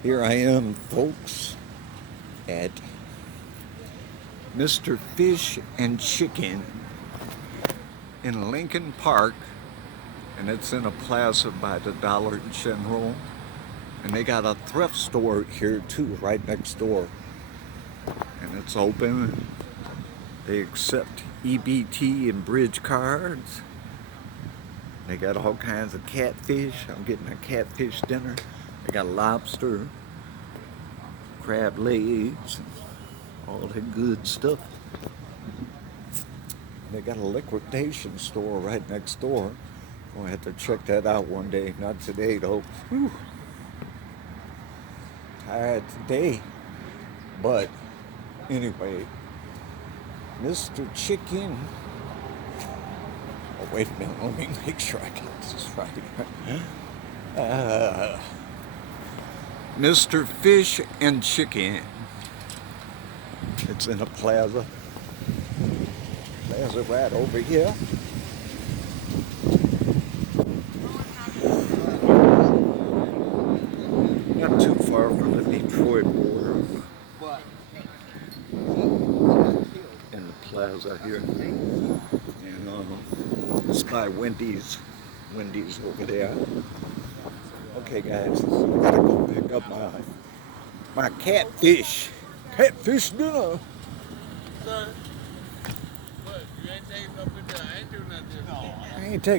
Here I am, folks, at Mr. Fish and Chicken in Lincoln Park, and it's in a plaza by the Dollar General, and they got a thrift store here too, right next door, and it's open. They accept EBT and bridge cards. They got all kinds of catfish. I'm getting a catfish dinner. They got lobster, crab legs, all that good stuff. They got a liquidation store right next door. Gonna have to check that out one day. Not today though. Whew. Tired today. But anyway, Mr. Chicken. Oh, wait a minute. Let me make sure I got this right. Mr. Fish and Chicken. It's in a plaza. Plaza right over here. Not too far from the Detroit border. In the plaza here. And it's by Wendy's. Wendy's over there. Okay, guys, I gotta go pick up my catfish. Catfish dinner. Sir, what? You ain't taking no picture? I ain't doing nothing. I ain't taking